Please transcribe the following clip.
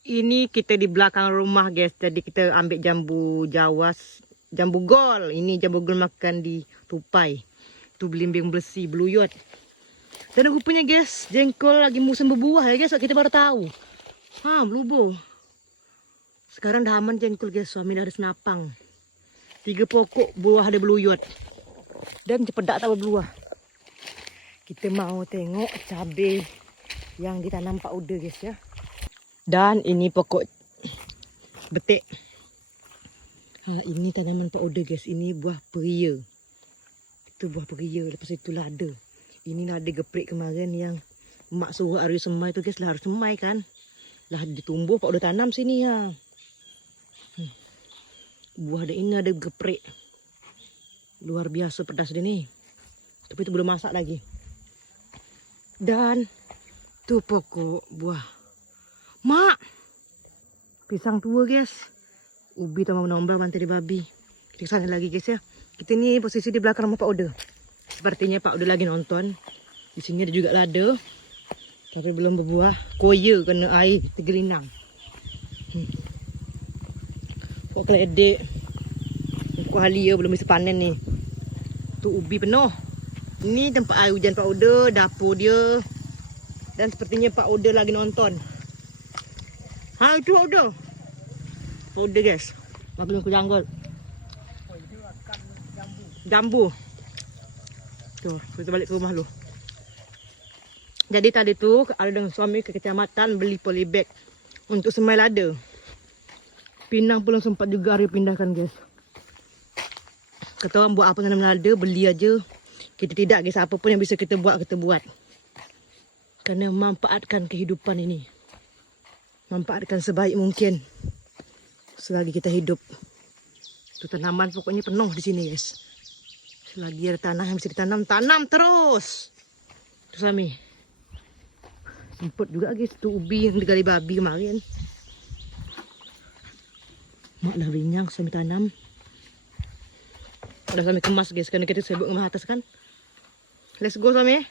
Ini kita di belakang rumah guys. Jadi kita ambil jambu jawas, jambu gol. Ini jambu gol makan di tupai. Tu belimbing bersih, beluyut. Dan rupanya guys, jengkol lagi musim berbuah ya guys. Kita baru tahu. Belubo. Sekarang dah aman jengkol guys. Suami dah ada senapang. 3 pokok buah ada beluyut. Dan cepedak tak berbuah. Kita mau tengok cabai yang ditanam Pak Uda guys ya. Dan ini pokok betik. Ini tanaman Pak Uda guys. Ini buah peria. Itu buah peria. Lepas itu lada. Ini lada geprik kemarin yang mak suruh Arya semai tu guys. Lah harus semai kan. Lah ditumbuh Pak Uda tanam sini ya. Buah ada ini ada geprik. Luar biasa pedas dia ni. Tapi itu belum masak lagi. Dan tu pokok buah. Mak, pisang tua guys. Ubi tambah menambah bantai babi. Kita sana lagi guys ya. Kita ni posisi di belakang rumah Pak Uda. Sepertinya Pak Uda lagi nonton. Di sini ada juga lada. Tapi belum berbuah. Koya kena air tergelinang. Pokok keledek. Pokok halia belum bisa panen ni. Tu ubi penuh. Ini tempat air hujan Pak Uda. Dapur dia. Dan sepertinya Pak Uda lagi nonton. Itu Pak Uda. Pak Uda guys. Bagi aku janggut. Jambu. Tuh, kita balik ke rumah lu. Jadi tadi tu ada dengan suami ke kecamatan beli polybag untuk semai lada. Pinang belum sempat juga Arya pindahkan guys. Kata orang buat apa tanam lada, beli aja. Kita tidak guys, apa pun yang bisa kita buat, kita buat. Kerana manfaatkan kehidupan ini. Manfaatkan sebaik mungkin selagi kita hidup. Tu tanaman pokoknya penuh di sini guys. Selagi ada tanah yang bisa ditanam, tanam terus. Tu suami. Semput juga guys tu ubi yang digali babi kemarin. Mak dah binyang suami tanam. Dah suami kemas guys, kerana kita sibuk ngemas atas kan. Let's go suami.